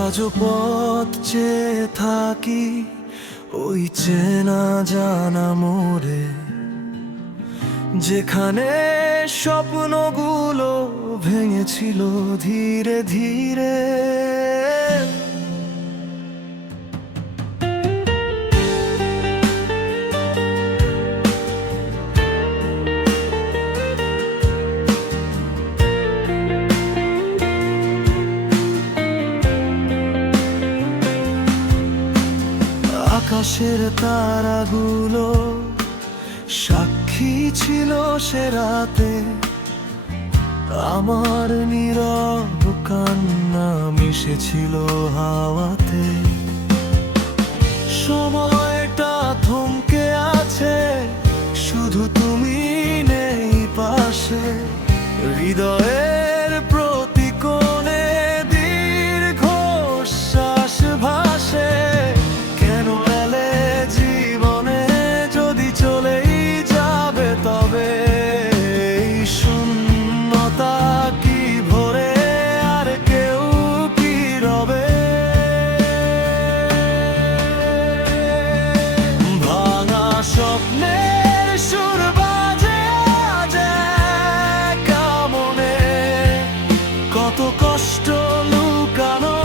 আজও পথ চেয়ে থাকি ওই চেনা জানা মোড়ে, যেখানে স্বপ্নগুলো ভেঙেছিল ধীরে ধীরে। আকাশের তারাগুলো সাক্ষী ছিল সে রাতে, আমার নীরব কান্না মিশেছিল হাওয়াতে। সময়টা থমকে আছে, শুধু তুমি নেই পাশে। হৃদয়ের প্রতি কোণে দীর্ঘশ্বাস ভাসে। কেন এলে জীবনে, যদি চলেই যাবে তবে এই শূন্যতা কি ভরে আর কেউ কি রবে? ভাঙা স্বপ্নের সুর বাজে আজ একা মনে, কত কষ্ট লুকানো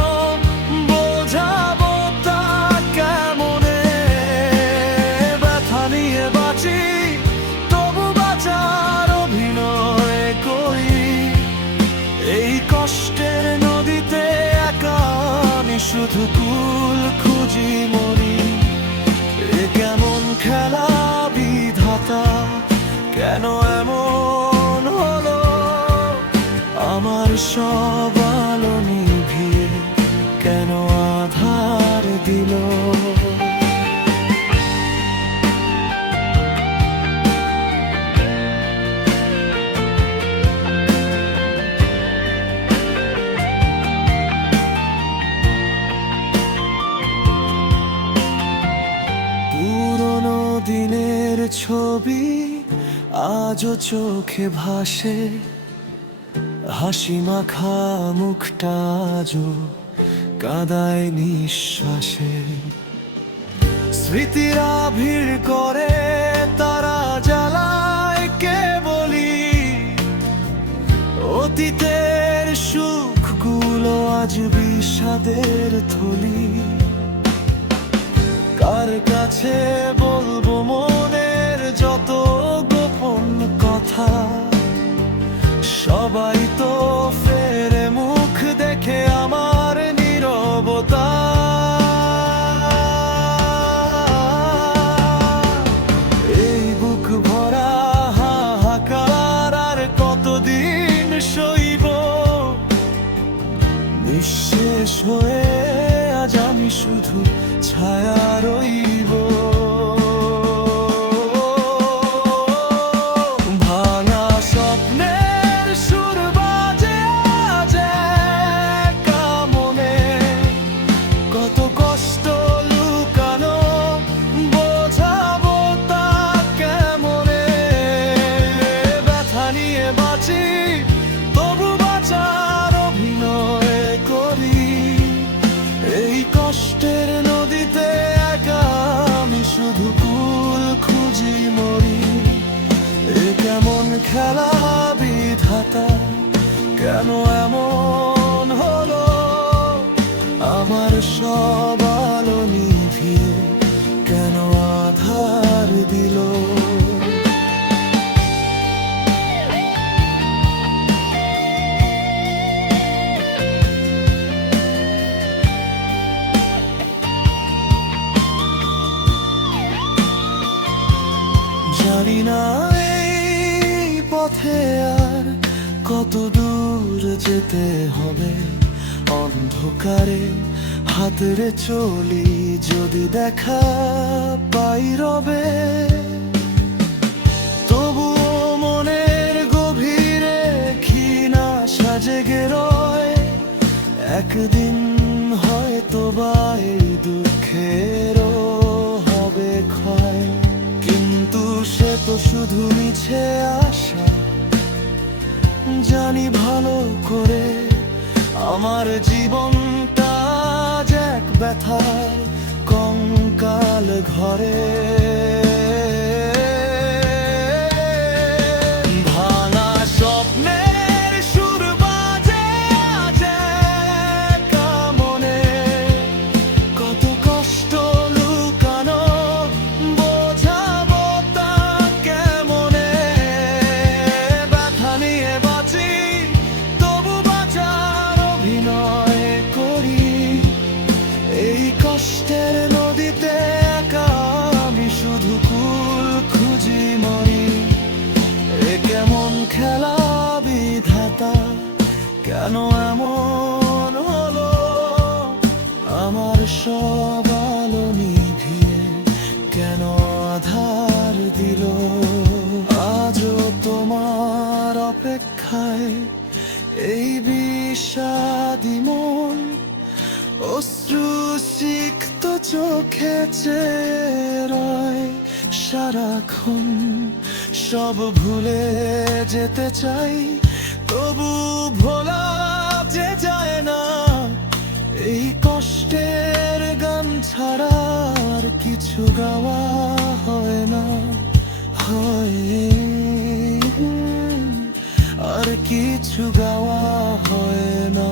বোঝাবো তা কেমনে। ব্যথা নিয়ে বাঁচি তবু বাঁচার অভিনয় করি, এই কষ্টের নদীতে একা আমি শুধু কুল খুঁজি মরি। এ কেমন খেলা বিধাতা, কেন এমন হলো? আমার সব আলো নিভিয়ে কেন আধার দিল? পুরনো দিনের ছবি আজও চোখে ভাসে, হাসি মাখা মুখটা আজও কাঁদায় নিঃশ্বাসে। স্মৃতিরা ভিড় করে তারা জ্বালায় কেবলি, অতীতের সুখগুলো আজ বিষাদের থলি। কার কাছে বলবো মনের যত গোপন কথা? সবাই তো ফেরে মুখ দেখে আমার নীরবতা। এই বুক ভরা হাহাকার আর কতদিন সইব? নিঃশেষ হয়ে আজ আমি শুধু ছায়া রইব। ভাঙা স্বপ্নের সুর বাজে আজ একা মনে, কত কষ্ট লুকানো বোঝাবো তা কেমনে। ব্যথা নিয়ে বাঁচি তবু বাঁচার অভিনয় করি, এই কষ্টের নদীতে একা আমি শুধু কুল খুঁজি মরি। এ কেমন খেলা বিধাতা, কেন এমন হলো? আমার সব আলো নিভিয়ে কেন আধার দিল? জানি না এই পথে আর কত দূর যেতে হবে, অন্ধকারে হাতরে চলি যদি দেখা পাই রবে। তবুও মনের গভীরে ক্ষীণ আশা জেগে রয়, একদিন হয়তো বা এই দুঃখেরও হবে ক্ষয়। কিন্তু সে তো শুধু মিছে আশা, জানি ভালো করে আমার জীবনটা ঘরে ভাঙা স্বপ্নের সুর বাজে আজ একা মনে, কত কষ্ট লুকানো বোঝাবো তা কেমনে। ব্যথা নিয়ে বাঁচি তবু বাঁচার অভিনয় করি, এই কষ্টের নদীতে একা আমি শুধু কুল খুঁজি মরি। এ কেমন খেলা বিধাতা, কেন এমন হলো, আমার সব আলো নিভিয়ে কেন আধার দিল। আজও তোমার অপেক্ষায় এই বিষাদী মন, অশ্রু সিক্ত চোখে চেয়ে রয় সারাক্ষণ। সব ভুলে যেতে চাই তবু ভোলা যে যায় না, এই কষ্টের গান ছাড়া আর কিছু গাওয়া হয় না, আর কিছু গাওয়া হয় না।